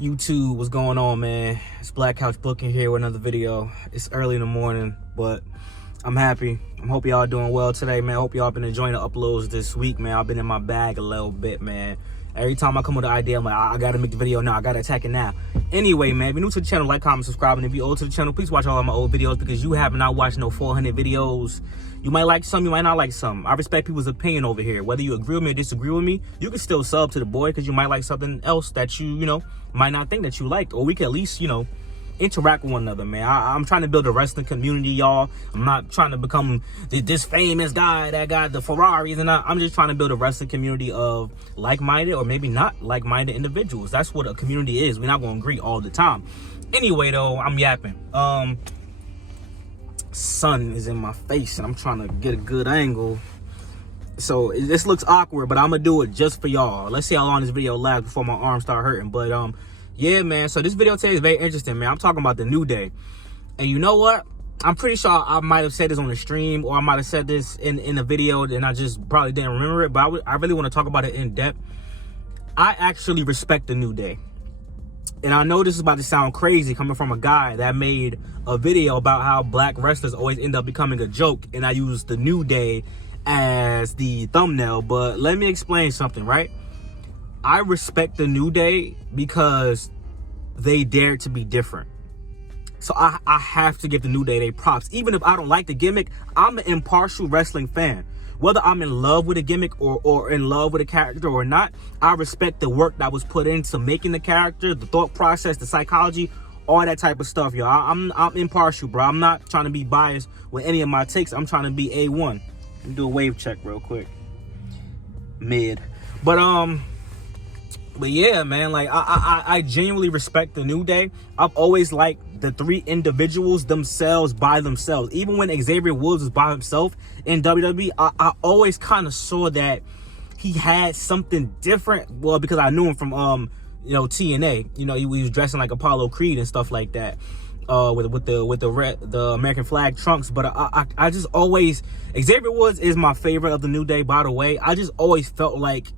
YouTube, what's going on, man? It's Black Couch Booking here with another video. It's early in the morning, but I'm happy. I hope y'all doing well today, man. I hope y'all been enjoying the uploads this week, man. I've been in my bag a little bit, man. Every time I come with an idea, I'm like, I gotta make the video now. I gotta attack it now. Anyway, man, if you're new to the channel, like, comment, subscribe. And if you're old to the channel, please watch all of my old videos because you have not watched no 400 videos. You might like some, you might not like some. I respect people's opinion over here. Whether you agree with me or disagree with me, you can still sub to the boy because you might like something else that you know, might not think that you liked. Or we can at least, you know, interact with one another, man. I'm trying to build a wrestling community, y'all. I'm not trying to become this famous guy that got the Ferraris, and I'm just trying to build a wrestling community of like-minded or maybe not like-minded individuals. That's what a community is. We're not going to agree all the time. Anyway, though, I'm yapping. Sun is in my face, and I'm trying to get a good angle. So this looks awkward, but I'm gonna do it just for y'all. Let's see how long this video lasts before my arms start hurting. But yeah, man, so this video today is very interesting, man. I'm talking about the New Day. And you know what? I'm pretty sure I might have said this on the stream, or I might have said this in a video, and I just probably didn't remember it. But I really want to talk about it in depth. I actually respect the New Day. And I know this is about to sound crazy coming from a guy that made a video about how black wrestlers always end up becoming a joke. And I use the New Day as the thumbnail. But let me explain something, right? I respect the New Day because they dared to be different. So I have to give the New Day their props. Even if I don't like the gimmick, I'm an impartial wrestling fan. Whether I'm in love with a gimmick or in love with a character or not, I respect the work that was put into making the character, the thought process, the psychology, all that type of stuff, y'all. I'm impartial, bro. I'm not trying to be biased with any of my takes. I'm trying to be A1. Let me do a wave check real quick. Mid. But yeah, man, like I genuinely respect the New Day. I've always liked the three individuals themselves by themselves. Even when Xavier Woods was by himself in WWE, I always kind of saw that he had something different. Well, because I knew him from you know, TNA. You know, he was dressing like Apollo Creed and stuff like that. With the American flag trunks. But I just always, Xavier Woods is my favorite of the New Day, by the way. I just always felt like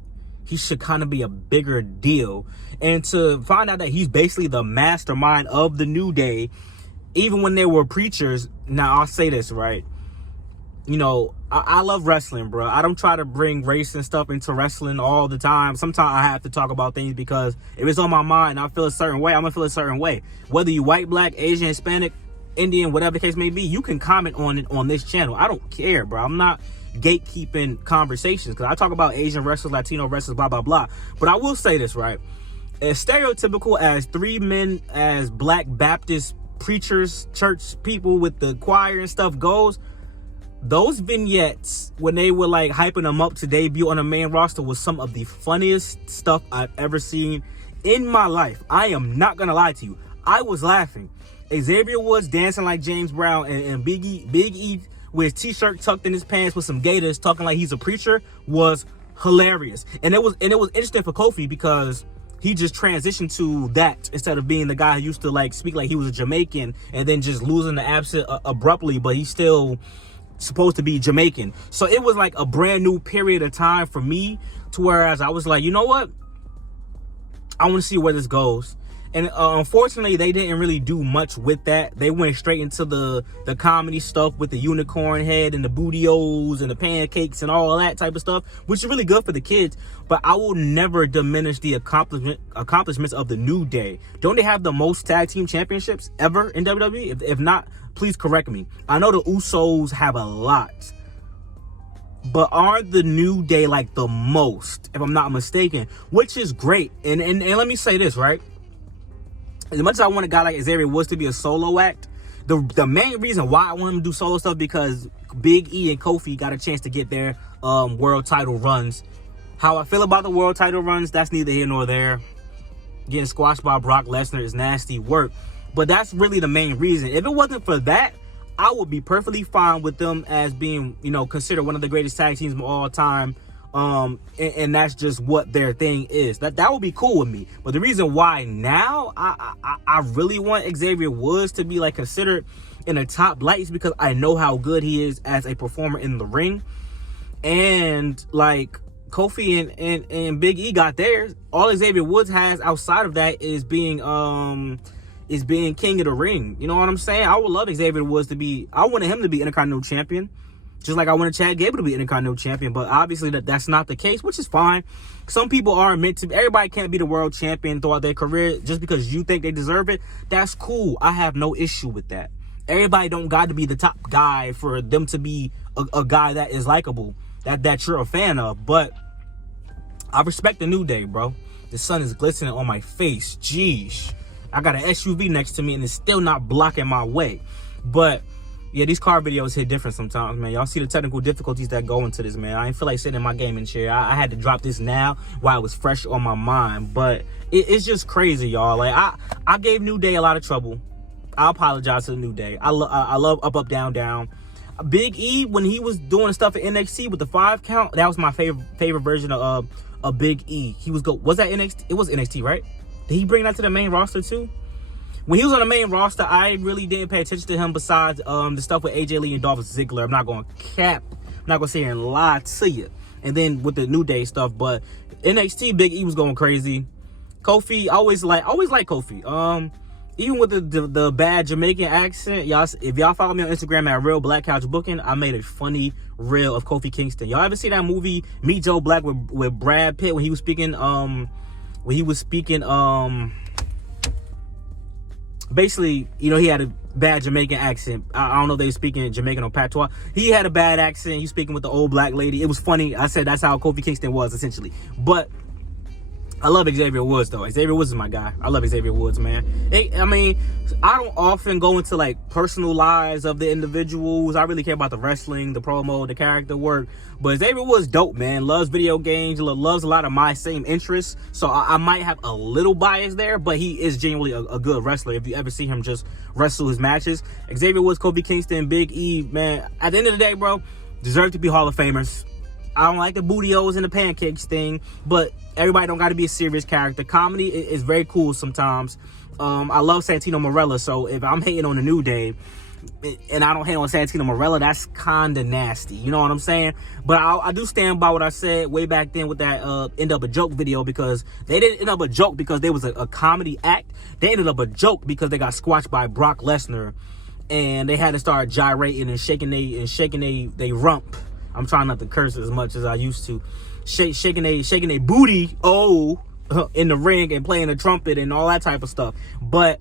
he should kind of be a bigger deal. And to find out that he's basically the mastermind of the New Day, even when they were preachers. Now, I'll say this, right? You know, I love wrestling, bro. I don't try to bring race and stuff into wrestling all the time. Sometimes I have to talk about things because if it's on my mind and I feel a certain way, I'm going to feel a certain way. Whether you white, black, Asian, Hispanic, Indian, whatever the case may be, you can comment on it on this channel. I don't care, bro. I'm not gatekeeping conversations because I talk about Asian wrestlers, Latino wrestlers, blah, blah, blah. But I will say this, right? As stereotypical as three men as black Baptist preachers, church people with the choir and stuff goes, those vignettes when they were like hyping them up to debut on the main roster was some of the funniest stuff I've ever seen in my life. I am not gonna lie to you. I was laughing. Xavier Woods dancing like James Brown and Big E with his t-shirt tucked in his pants with some gators talking like he's a preacher was hilarious. And it was interesting for Kofi because he just transitioned to that instead of being the guy who used to like speak like he was a Jamaican and then just losing the accent abruptly, but he's still supposed to be Jamaican. So it was like a brand new period of time for me, to whereas I was like, you know what? I want to see where this goes. And unfortunately, they didn't really do much with that. They went straight into the comedy stuff with the unicorn head and the booty-os and the pancakes and all that type of stuff, which is really good for the kids. But I will never diminish the accomplishments of the New Day. Don't they have the most tag team championships ever in WWE? If not, please correct me. I know the Usos have a lot, but aren't the New Day like the most, if I'm not mistaken? Which is great. And let me say this, right? As much as I want a guy like Xavier Woods to be a solo act, the main reason why I want him to do solo stuff because Big E and Kofi got a chance to get their world title runs. How I feel about the world title runs, that's neither here nor there. Getting squashed by Brock Lesnar is nasty work. But that's really the main reason. If it wasn't for that, I would be perfectly fine with them as being, you know, considered one of the greatest tag teams of all time. And that's just what their thing is. That would be cool with me. But the reason why now I really want Xavier Woods to be like considered in the top light is because I know how good he is as a performer in the ring. And like Kofi and Big E got theirs. All Xavier Woods has outside of that is being king of the ring. You know what I'm saying? I would love Xavier Woods to be, I wanted him to be Intercontinental Champion. Just like I wanted Chad Gable to be Intercontinental Champion. But obviously that's not the case, which is fine. Some people are meant to, everybody can't be the world champion throughout their career just because you think they deserve it. That's cool. I have no issue with that. Everybody don't got to be the top guy for them to be a guy that is likable, that you're a fan of. But I respect the New Day, bro. The sun is glistening on my face. Jeez. I got an SUV next to me and it's still not blocking my way. But yeah, these car videos hit different sometimes, man. Y'all see the technical difficulties that go into this, man. I ain't feel like sitting in my gaming chair. I had to drop this now while it was fresh on my mind. But it's just crazy, y'all. Like, I gave New Day a lot of trouble. I apologize to the New Day. I love up, down, down. Big E, when he was doing stuff at NXT with the 5 count, that was my favorite version of Big E. He was was that NXT? It was NXT, right? Did he bring that to the main roster too? When he was on the main roster, I really didn't pay attention to him besides the stuff with AJ Lee and Dolph Ziggler. I'm not going to cap. I'm not going to sit here and lie to you. And then with the New Day stuff. But NXT, Big E was going crazy. Kofi, always like Kofi. Even with the bad Jamaican accent, y'all, if y'all follow me on Instagram at Real Black Couch Booking, I made a funny reel of Kofi Kingston. Y'all ever see that movie Meet Joe Black with Brad Pitt when he was speaking basically, you know, he had a bad Jamaican accent. I don't know if they were speaking Jamaican or patois. He had a bad accent. He was speaking with the old black lady. It was funny. I said that's how Kofi Kingston was, essentially. But I love Xavier Woods, though. Xavier Woods is my guy. I love Xavier Woods, man. I mean, I don't often go into, like, personal lives of the individuals. I really care about the wrestling, the promo, the character work. But Xavier Woods dope, man. Loves video games. Loves a lot of my same interests. So I might have a little bias there, but he is genuinely a good wrestler. If you ever see him just wrestle his matches. Xavier Woods, Kofi Kingston, Big E, man. At the end of the day, bro, deserve to be Hall of Famers. I don't like the booty-os and the pancakes thing, but everybody don't got to be a serious character. Comedy is very cool sometimes. I love Santino Marella, so if I'm hating on the New Day and I don't hate on Santino Marella, that's kind of nasty. You know what I'm saying? But I do stand by what I said way back then with that End Up a Joke video, because they didn't end up a joke because there was a comedy act. They ended up a joke because they got squashed by Brock Lesnar and they had to start gyrating and shaking they rump. I'm trying not to curse as much as I used to. Shaking a booty, in the ring and playing the trumpet and all that type of stuff. But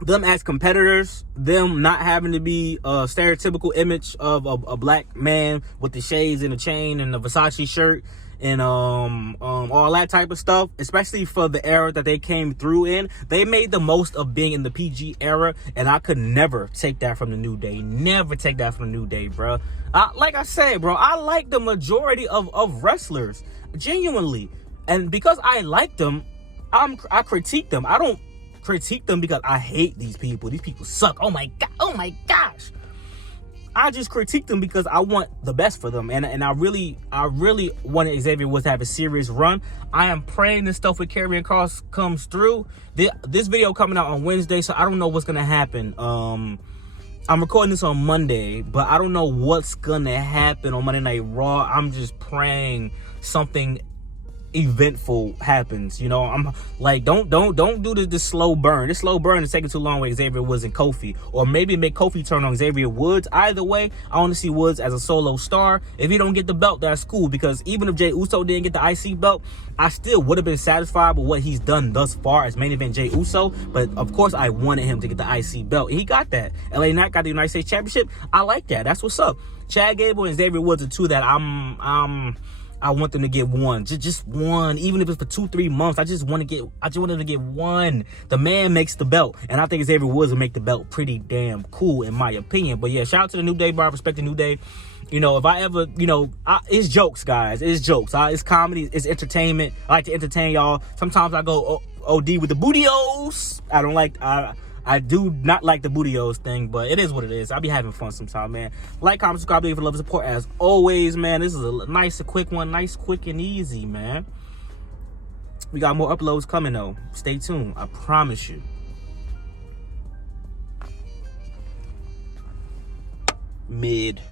them as competitors, them not having to be a stereotypical image of a black man with the shades and the chain and the Versace shirt and all that type of stuff, especially for the era that they came through in, they made the most of being in the PG era, and I could never take that from the New Day. Never take that from the New Day, bro. Like I said, bro, I like the majority of wrestlers, genuinely. And because I like them, I critique them. I don't critique them because I hate these people. These people suck. Oh my gosh. I just critique them because I want the best for them. And I really wanted Xavier Woods to have a serious run. I am praying this stuff with Karrion Kross comes through. This video coming out on Wednesday, so I don't know what's going to happen. I'm recording this on Monday, but I don't know what's going to happen on Monday Night Raw. I'm just praying something eventful happens. You know, I'm like, don't do this slow burn. This slow burn is taking too long with Xavier Woods and Kofi, or maybe make Kofi turn on Xavier Woods. Either way, I want to see Woods as a solo star. If he don't get the belt, that's cool, because even if Jey Uso didn't get the IC belt, I still would have been satisfied with what he's done thus far as main event Jey Uso. But of course I wanted him to get the IC belt. He got that. LA Knight got the United States Championship. I like that. That's what's up. Chad Gable and Xavier Woods are two that I want them to get one. Just one. Even if it's for 2-3 months. I just want them to get one. The man makes the belt. And I think Xavier Woods will make the belt pretty damn cool, in my opinion. But yeah, shout out to the New Day, bro. I respect the New Day. You know, if I ever, you know, it's jokes, guys. It's jokes. It's comedy. It's entertainment. I like to entertain y'all. Sometimes I go OD with the booty-os. I do not like the booty-os thing, but it is what it is. I'll be having fun sometime, man. Like, comment, subscribe, leave for love and support as always, man. This is a nice, quick one. Nice, quick, and easy, man. We got more uploads coming, though. Stay tuned. I promise you. Mid.